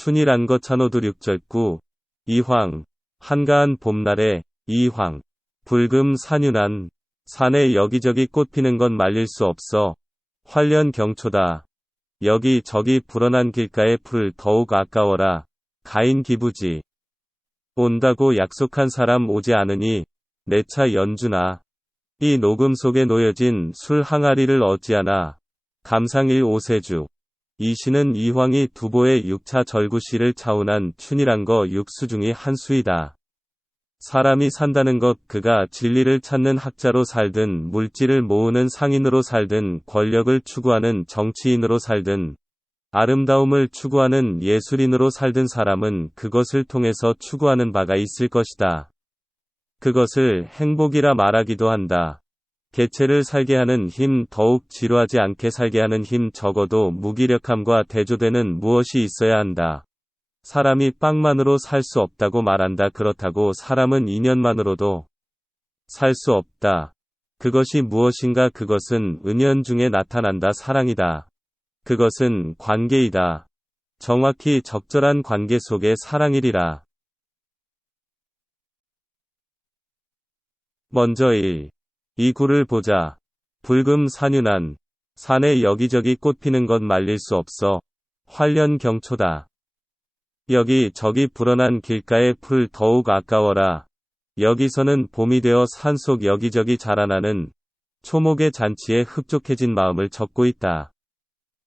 춘이란 거 찬호두 6절구 이황 한가한 봄날에 이황 불금 산윤한 산에 여기저기 꽃 피는 건 말릴 수 없어 활련 경초다. 여기저기 불어난 길가의 풀 더욱 아까워라. 가인 기부지. 온다고 약속한 사람 오지 않으니 내 차 연주나. 이 녹음 속에 놓여진 술 항아리를 어찌하나. 감상일 오세주. 이 시는 이황이 두보의 6차 절구시를 차운한 춘이란 거 육수 중의 한 수이다. 사람이 산다는 것 그가 진리를 찾는 학자로 살든 물질을 모으는 상인으로 살든 권력을 추구하는 정치인으로 살든 아름다움을 추구하는 예술인으로 살든 사람은 그것을 통해서 추구하는 바가 있을 것이다. 그것을 행복이라 말하기도 한다. 개체를 살게 하는 힘 더욱 지루하지 않게 살게 하는 힘 적어도 무기력함과 대조되는 무엇이 있어야 한다. 사람이 빵만으로 살 수 없다고 말한다. 그렇다고 사람은 인연만으로도 살 수 없다. 그것이 무엇인가? 그것은 은연중에 나타난다. 사랑이다. 그것은 관계이다. 정확히 적절한 관계 속에 사랑이리라. 먼저 1. 이 구를 보자. 불금 산윤한 산에 여기저기 꽃 피는 것 말릴 수 없어 활련 경초다. 여기 저기 불어난 길가의 풀 더욱 아까워라. 여기서는 봄이 되어 산속 여기저기 자라나는 초목의 잔치에 흡족해진 마음을 적고 있다.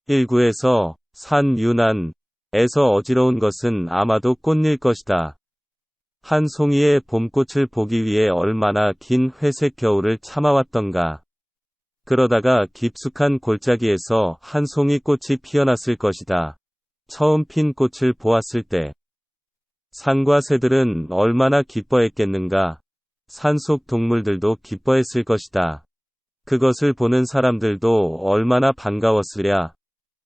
1구에서 산 윤한에서 어지러운 것은 아마도 꽃일 것이다. 한 송이의 봄꽃을 보기 위해 얼마나 긴 회색 겨울을 참아왔던가. 그러다가 깊숙한 골짜기에서 한 송이 꽃이 피어났을 것이다. 처음 핀 꽃을 보았을 때 산과 새들은 얼마나 기뻐했겠는가. 산속 동물들도 기뻐했을 것이다. 그것을 보는 사람들도 얼마나 반가웠으랴.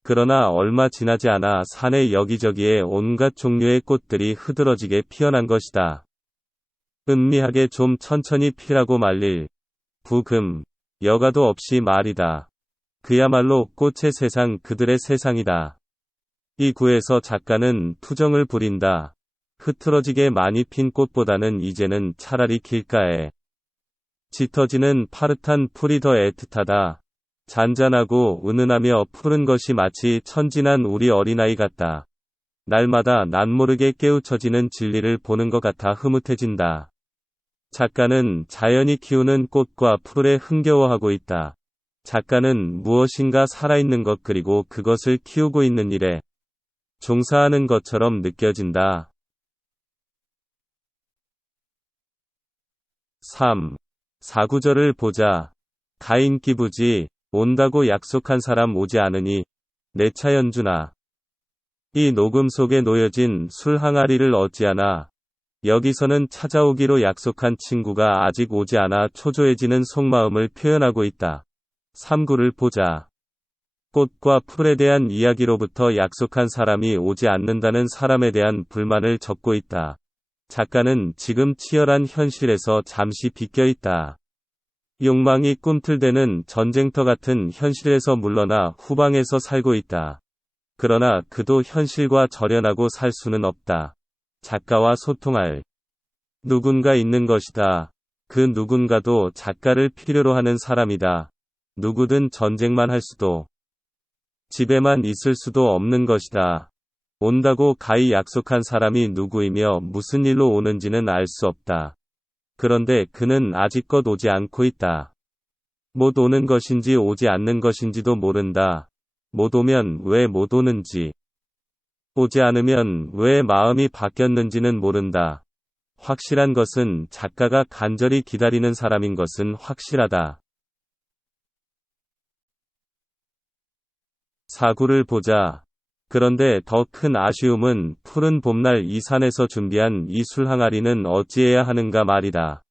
그러나 얼마 지나지 않아 산의 여기저기에 온갖 종류의 꽃들이 흐드러지게 피어난 것이다. 은미하게 좀 천천히 피라고 말릴 부금 여가도 없이 말이다. 그야말로 꽃의 세상 그들의 세상이다. 이 구에서 작가는 투정을 부린다. 흐트러지게 많이 핀 꽃보다는 이제는 차라리 길가에 짙어지는 파릇한 풀이 더 애틋하다. 잔잔하고 은은하며 푸른 것이 마치 천진한 우리 어린아이 같다. 날마다 낯모르게 깨우쳐지는 진리를 보는 것 같아 흐뭇해진다. 작가는 자연이 키우는 꽃과 풀에 흥겨워하고 있다. 작가는 무엇인가 살아있는 것 그리고 그것을 키우고 있는 일에 종사하는 것처럼 느껴진다. 3. 4구절을 보자. 가인 기부지. 온다고 약속한 사람 오지 않으니 내 차 연주나. 이 녹음 속에 놓여진 술 항아리를 어찌하나. 여기서는 찾아오기로 약속한 친구가 아직 오지 않아 초조해지는 속마음을 표현하고 있다. 3구를 보자. 꽃과 풀에 대한 이야기로부터 약속한 사람이 오지 않는다는 사람에 대한 불만을 적고 있다. 작가는 지금 치열한 현실에서 잠시 비껴 있다. 욕망이 꿈틀대는 전쟁터 같은 현실에서 물러나 후방에서 살고 있다. 그러나 그도 현실과 절연하고 살 수는 없다. 작가와 소통할 누군가 있는 것이다. 그 누군가도 작가를 필요로 하는 사람이다. 누구든 전쟁만 할 수도 집에만 있을 수도 없는 것이다. 온다고 가히 약속한 사람이 누구이며 무슨 일로 오는지는 알 수 없다. 그런데 그는 아직껏 오지 않고 있다. 못 오는 것인지 오지 않는 것인지도 모른다. 못 오면 왜 못 오는지, 오지 않으면 왜 마음이 바뀌었는지는 모른다. 확실한 것은 작가가 간절히 기다리는 사람인 것은 확실하다. 4구를 보자. 그런데 더 큰 아쉬움은 푸른 봄날 이 산에서 준비한 이 술 항아리는 어찌해야 하는가 말이다.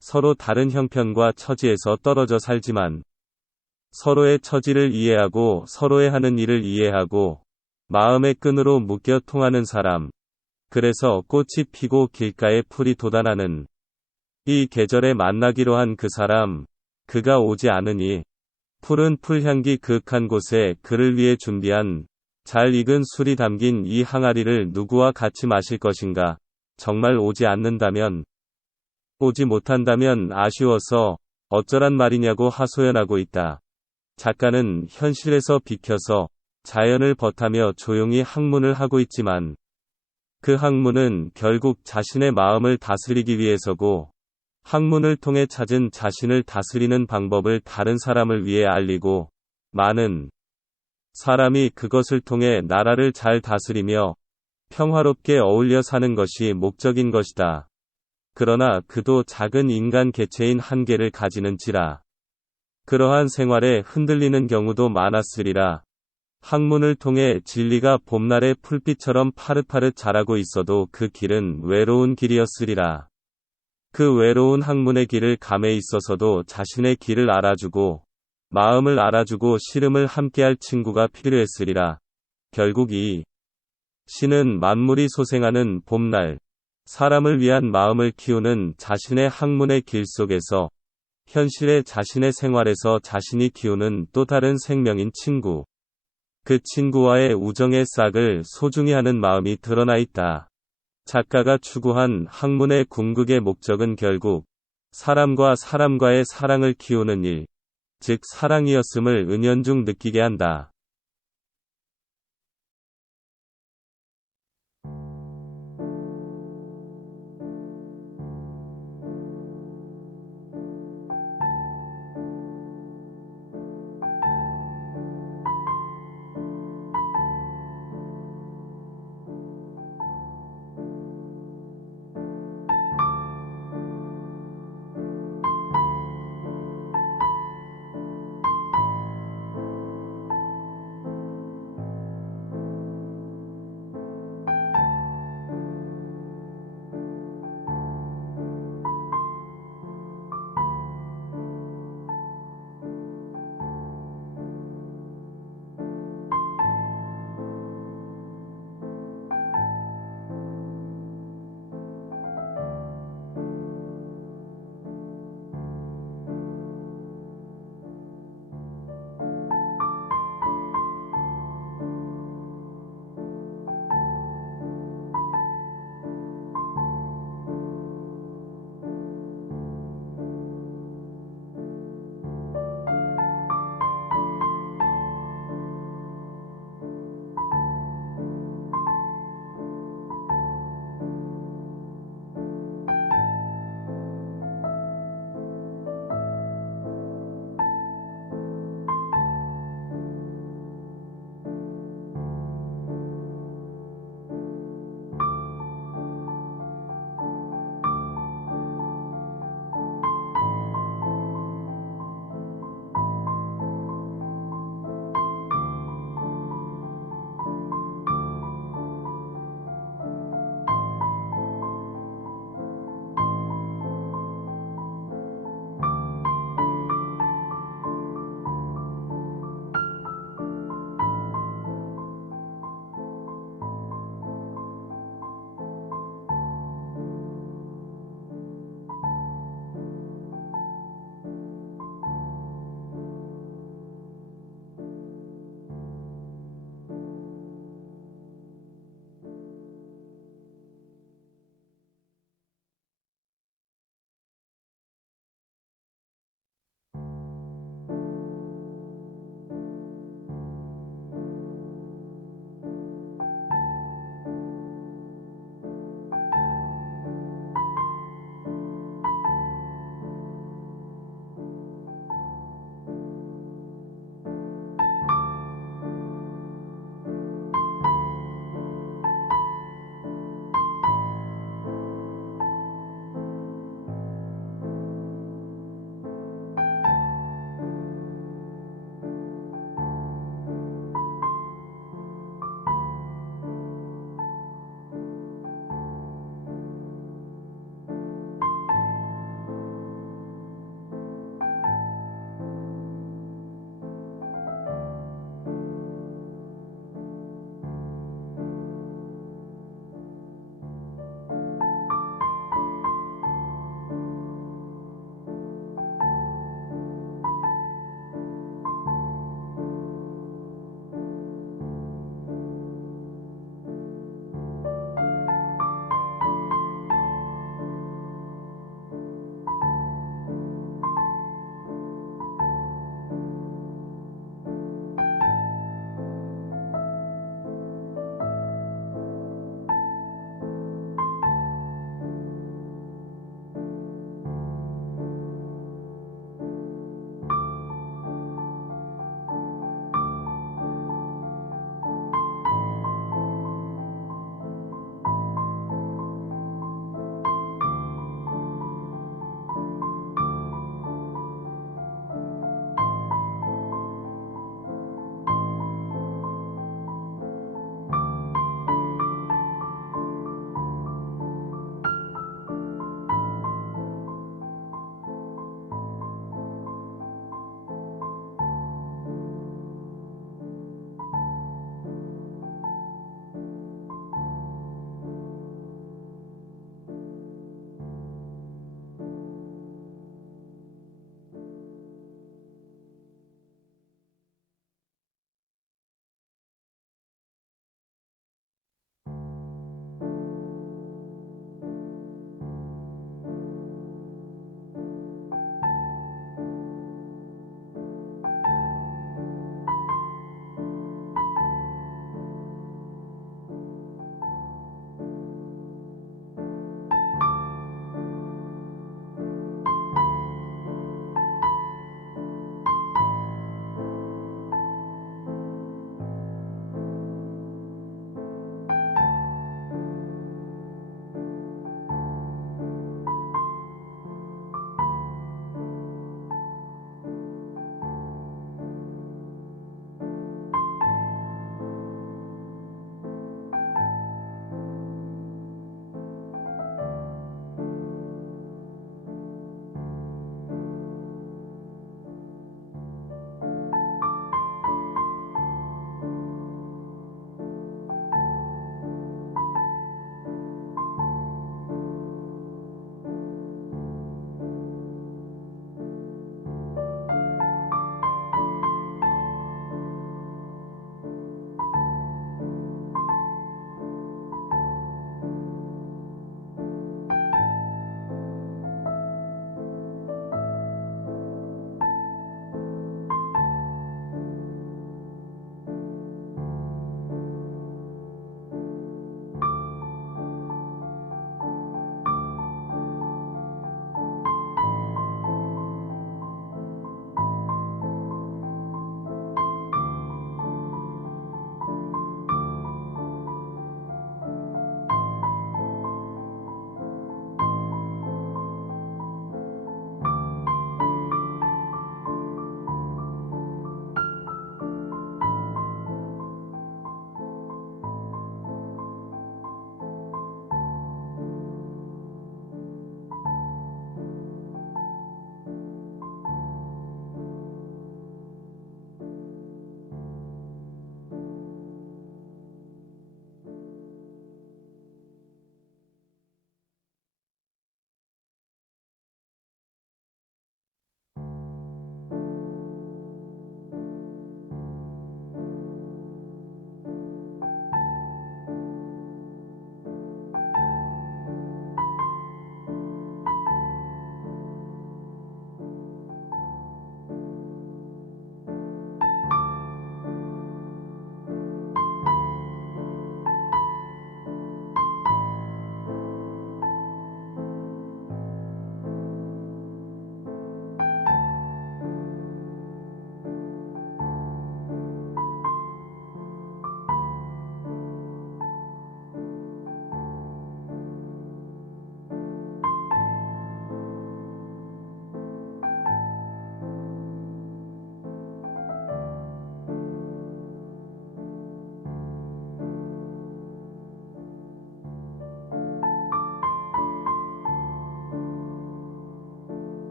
서로 다른 형편과 처지에서 떨어져 살지만 서로의 처지를 이해하고 서로의 하는 일을 이해하고 마음의 끈으로 묶여 통하는 사람. 그래서 꽃이 피고 길가에 풀이 돋아나는 이 계절에 만나기로 한 그 사람. 그가 오지 않으니 푸른 풀향기 그윽한 곳에 그를 위해 준비한 잘 익은 술이 담긴 이 항아리를 누구와 같이 마실 것인가? 정말 오지 않는다면, 오지 못한다면 아쉬워서 어쩌란 말이냐고 하소연하고 있다. 작가는 현실에서 비켜서 자연을 벗하며 조용히 학문을 하고 있지만, 그 학문은 결국 자신의 마음을 다스리기 위해서고, 학문을 통해 찾은 자신을 다스리는 방법을 다른 사람을 위해 알리고, 많은 사람이 그것을 통해 나라를 잘 다스리며 평화롭게 어울려 사는 것이 목적인 것이다. 그러나 그도 작은 인간 개체인 한계를 가지는지라. 그러한 생활에 흔들리는 경우도 많았으리라. 학문을 통해 진리가 봄날의 풀빛처럼 파릇파릇 자라고 있어도 그 길은 외로운 길이었으리라. 그 외로운 학문의 길을 감에 있어서도 자신의 길을 알아주고 마음을 알아주고 씨름을 함께할 친구가 필요했으리라. 결국 이 시는 만물이 소생하는 봄날, 사람을 위한 마음을 키우는 자신의 학문의 길 속에서 현실의 자신의 생활에서 자신이 키우는 또 다른 생명인 친구, 그 친구와의 우정의 싹을 소중히 하는 마음이 드러나 있다. 작가가 추구한 학문의 궁극의 목적은 결국 사람과 사람과의 사랑을 키우는 일, 즉 사랑이었음을 은연중 느끼게 한다.